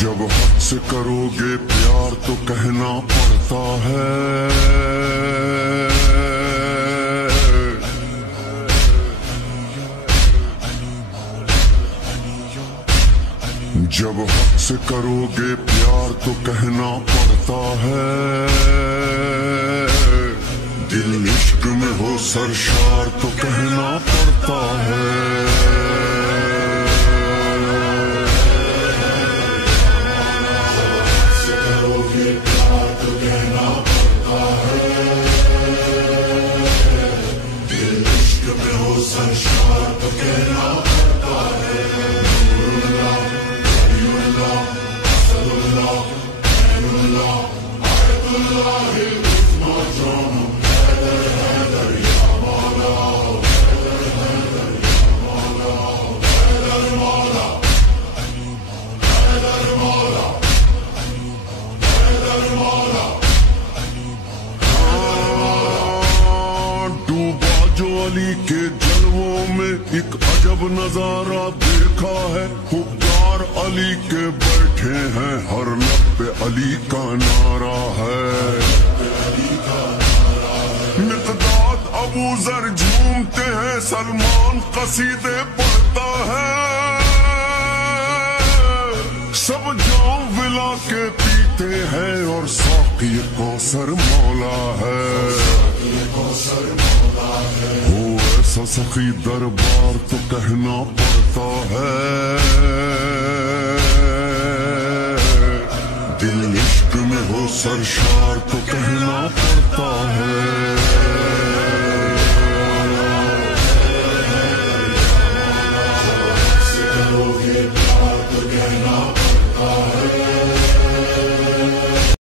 جب حد سے کرو گے پیار تو کہنا پڑتا ہے، جب حد سے کرو گے پیار تو کہنا پڑتا ہے، دل عشق میں ہو سرشار تو کہنا پڑتا ہے۔ علی کے جلووں میں ایک عجب نظارہ دیکھا ہے، حکمران علی کے بیٹھے ہیں، ہر لب پہ علی کا نعرہ ہے۔ مقداد ابو ذر جھومتے ہیں، سلمان قصیدے پڑھتا ہے، سب جام ولا کے پیتے ہیں اور ساقی کوثر مولا ہے۔ ہو ایسا سخی دربار تو کہنا پڑتا ہے، دل عشق میں ہو سرشار تو کہنا پڑتا ہے۔